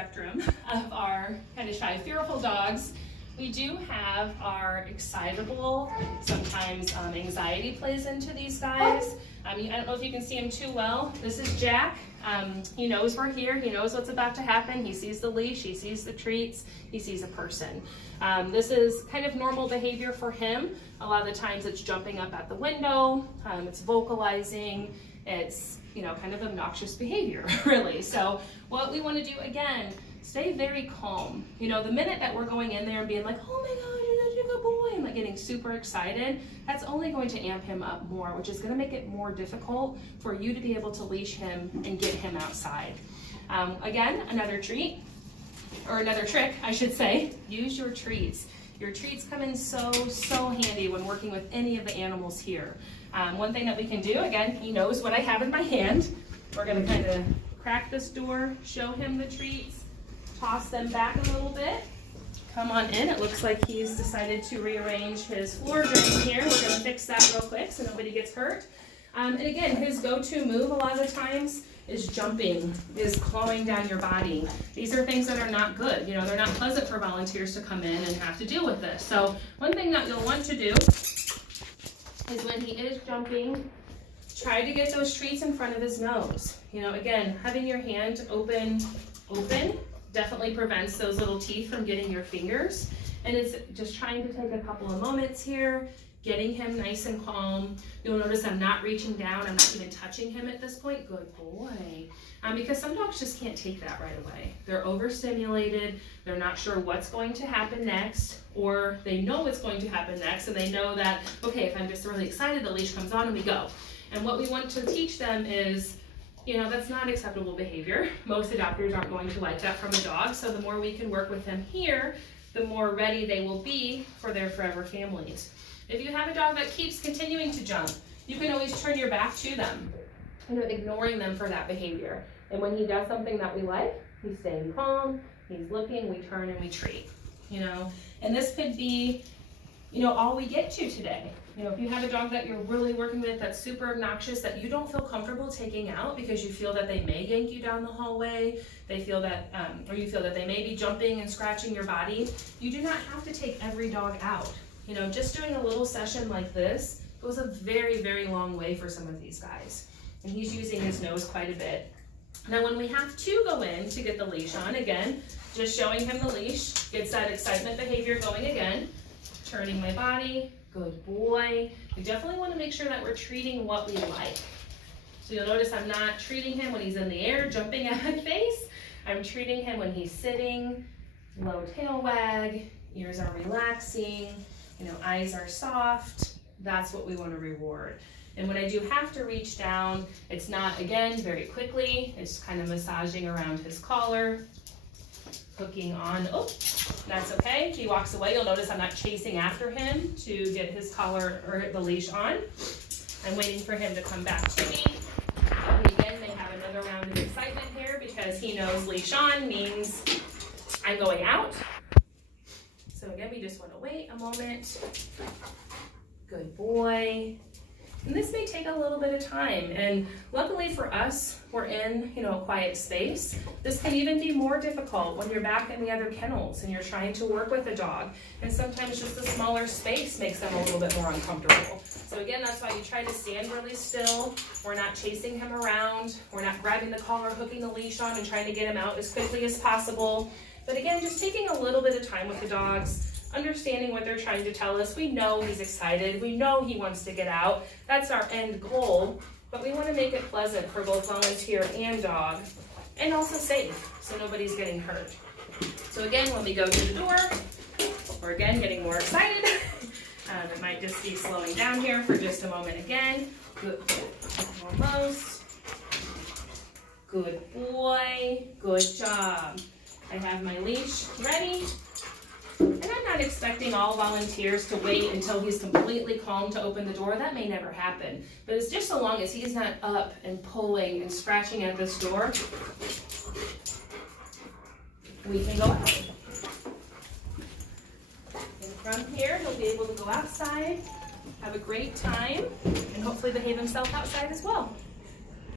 spectrum of our kind of shy, fearful dogs. We do have our excitable, sometimes anxiety plays into these guys. I don't know if you can see him too well. This is Jack. He knows we're here. He knows what's about to happen. He sees the leash, he sees the treats, he sees a person. This is kind of normal behavior for him. A lot of the times it's jumping up at the window, it's vocalizing, it's kind of obnoxious behavior, really. So what we want to do, again, stay very calm. The minute that we're going in there and being like, oh my God, you're such a good boy, and like getting super excited, that's only going to amp him up more, which is going to make it more difficult for you to be able to leash him and get him outside. Again, another treat, or another trick, I should say, use your treats. Your treats come in so handy when working with any of the animals here. One thing that we can do, again, he knows what I have in my hand. We're going to kind of crack this door, show him the treats, toss them back a little bit. Come on in. It looks like he's decided to rearrange his floor drain here. We're going to fix that real quick so nobody gets hurt. And again, his go-to move a lot of the times is jumping, is clawing down your body. These are things that are not good. They're not pleasant for volunteers to come in and have to deal with this. So one thing that you'll want to do is when he is jumping, try to get those treats in front of his nose. Again, having your hand open definitely prevents those little teeth from getting your fingers. And it's just trying to take a couple of moments here, getting him nice and calm. You'll notice I'm not reaching down, I'm not even touching him at this point. Good boy. Because some dogs just can't take that right away. They're overstimulated, they're not sure what's going to happen next, or they know what's going to happen next, and they know that, okay, if I'm just really excited, the leash comes on and we go. And what we want to teach them is, that's not acceptable behavior. Most adopters aren't going to like that from a dog, so the more we can work with them here, the more ready they will be for their forever families. If you have a dog that keeps continuing to jump, you can always turn your back to them, ignoring them for that behavior. And when he does something that we like, he's staying calm, he's looking, we turn and we treat, And this could be, all we get to today. If you have a dog that you're really working with that's super obnoxious, that you don't feel comfortable taking out because you feel that they may yank you down the hallway, they feel that, or you feel that they may be jumping and scratching your body, you do not have to take every dog out. Just doing a little session like this goes a very long way for some of these guys. And he's using his nose quite a bit. Now when we have to go in to get the leash on, again, just showing him the leash gets that excitement behavior going again. Turning my body, good boy. We definitely want to make sure that we're treating what we like. So you'll notice I'm not treating him when he's in the air, jumping at my face. I'm treating him when he's sitting, low tail wag, ears are relaxing, eyes are soft. That's what we want to reward. And when I do have to reach down, it's not, again, very quickly. It's kind of massaging around his collar, hooking on. Oh, that's okay. He walks away. You'll notice I'm not chasing after him to get his collar or the leash on. I'm waiting for him to come back to me. And again, they have another round of excitement here because he knows leash on means I'm going out. So again, we just want to wait a moment. Good boy. And this may take a little bit of time, and luckily for us, we're in, a quiet space. This can even be more difficult when you're back in the other kennels and you're trying to work with a dog, and sometimes just a smaller space makes them a little bit more uncomfortable. So again, that's why you try to stand really still. We're not chasing him around. We're not grabbing the collar, hooking the leash on, and trying to get him out as quickly as possible. But again, just taking a little bit of time with the dogs, understanding what they're trying to tell us. We know he's excited. We know he wants to get out. That's our end goal, but we want to make it pleasant for both volunteer and dog, and also safe, so nobody's getting hurt. So again, when we go to the door, we're again getting more excited. It might just be slowing down here for just a moment again. Good, almost. Good boy, good job. I have my leash ready. And I'm not expecting all volunteers to wait until he's completely calm to open the door. That may never happen. But it's just so long as he's not up and pulling and scratching at this door, we can go out. And from here, he'll be able to go outside, have a great time, and hopefully behave himself outside as well.